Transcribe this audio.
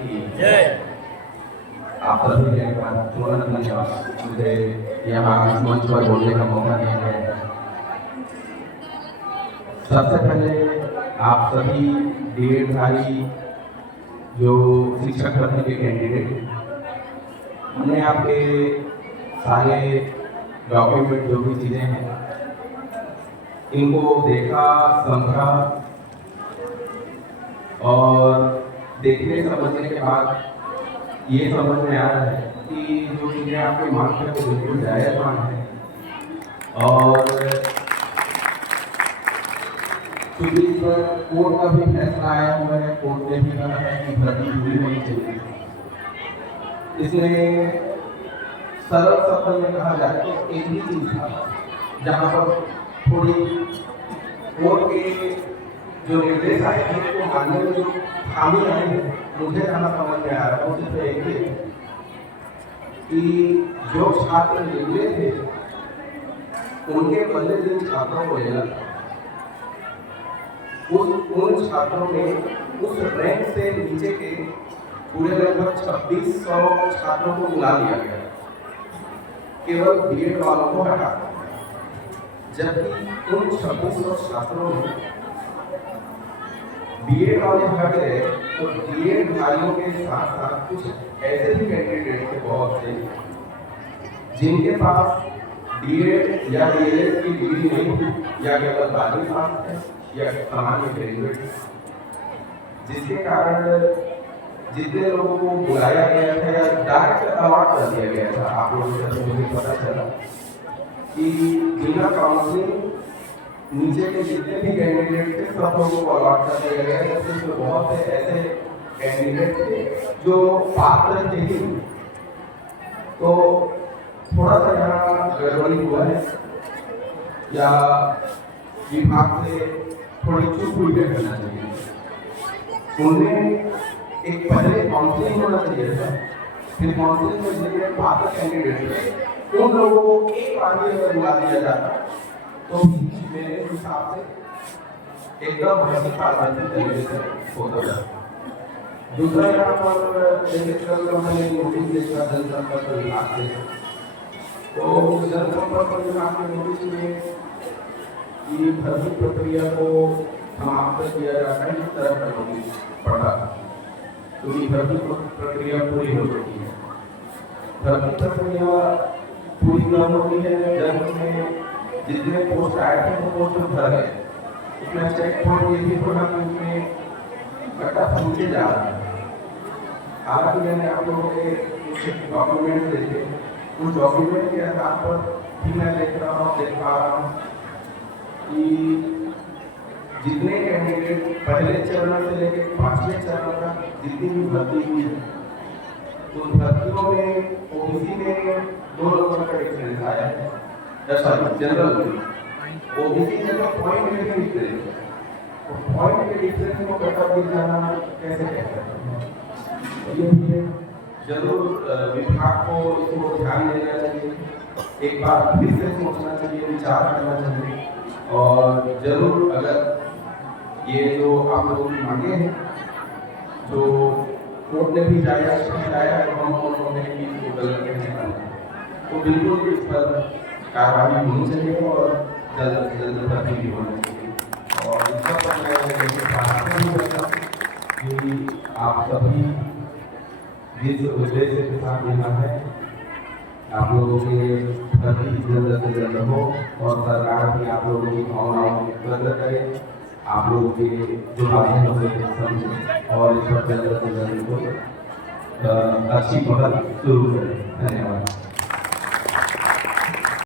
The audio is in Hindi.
की जय। आप सभी के एक बार तुरंत धन्यवाद मुझे यहाँ इस मंच पर बोलने का मौका दिया गया है। सबसे पहले आप सभी डीएडधारी जो शिक्षक भर्ती के कैंडिडेट हैं, हमने आपके सारे डॉक्यूमेंट जो भी चीज़ें हैं इनको देखा, समझा और देखने समझने के बाद ये समझ में आ रहा है कि जो चीज़ें आपके मांग पे तो बिल्कुल जायज़ मांग है और क्योंकि इस पर कोर्ट का भी फैसला आया हुआ है। कोर्ट ने भी कहा है कि भर्ती पूरी होनी चाहिए। इसमें सरल शब्द में कहा जाए तो एक ही चीज था जहाँ पर थोड़ी कोर्ट के जो निर्देश आए थे उसको मानने में जो खामी आई है, मुझे जहाँ समझ में आ रहा है वो सिर्फ एक ही है कि जो छात्र निकले थे उनके बदले जिन छात्रों को लेना था उन छात्रों में उस रैंक से नीचे के पूरे लगभग 2600 छात्रों को बुला लिया गया, केवल बीएड वालों को हटा, जबकि उन 2600 छात्रों में बीएड वाले हट गए तो बीएड वालों के साथ साथ कुछ ऐसे भी कैंडिडेट थे बहुत से जिनके पास बीएड या डीएलएड की डिग्री नहीं थी या केवल 12वीं पास है या सामान्य ग्रेजुएट, जिसके कारण जितने लोगों को बुलाया गया था या डायरेक्ट अवार्ड कर दिया गया था, आप लोगों से मुझे पता चला कि बिना काउंसलिंग नीचे के जितने भी कैंडिडेट थे सब लोगों को अवार्ड कर दिया गया है। जिसमें बहुत से ऐसे कैंडिडेट थे जो पात्र थे ही, तो थोड़ा सा यहाँ गड़बड़ी हुआ है या विभाग से थोड़ी चूक हुई है करना चाहिए। उन्हें एक पहले काउंसलिंग होना चाहिए था, फिर काउंसलिंग में जितने पात्र कैंडिडेट थे उन लोगों को एक बार भी अगर बुला दिया जाता तो मेरे हिसाब से एकदम भर्ती पारदर्शी तरीके से होता था। दूसरा यहाँ पर मैंने नोटिस देखा जनसंपर्क विभाग से, तो जनसंपर्क विभाग के नोटिस में ये भर्ती प्रक्रिया को समाप्त किया जाता है, इस तरह का नोटिस पड़ा क्योंकि भर्ती प्रक्रिया पूरी हो चुकी है। भर्ती प्रक्रिया पूरी न होती है जब उसमें जितने पोस्ट आए थे वो पोस्ट भर गए, उसमें चेक पॉइंट ये भी थोड़ा उसमें कटा पूछे जा रहा है। हालांकि मैंने आप लोगों के कुछ डॉक्यूमेंट देखे, उस डॉक्यूमेंट के आधार पर भी मैं देख पा रहा हूँ कि जितने कैंडिडेट पहले चरण से लेकर 5वें चरण तक जितनी भी भर्ती हुई है, तो भर्तियों में ओबीसी में 2 नंबर का डिफरेंस आया है, जनरल में ओबीसी जनरल पॉइंट में भी डिफरेंस है, तो पॉइंट के डिफरेंस को कटअप गिर जाना कैसे कह सकते हैं। तो ये जरूर विभाग को इसको ध्यान देना चाहिए, एक बार फिर से सोचना चाहिए, विचार करना चाहिए और जरूर अगर ये जो आप लोगों की मांगे हैं जो कोर्ट ने भी जायज ठहराया है हम लोगों ने भी इसको गलत कहने का, तो बिल्कुल इस पर कार्रवाई होनी चाहिए और जल्द से जल्द भर्ती भी होनी चाहिए। और इस पर मैं प्रार्थना भी करता हूँ कि आप सभी जिस उद्देश्य के साथ यहाँ है आप लोगों के भर्ती जल्द से जल्द हो और सरकार भी आप लोगों की भावनाओं को व्यक्त करे, आप लोगों के जो बातें होते समझें और इस पर जल्द से जल्द अच्छी पहल शुरू करें। धन्यवाद।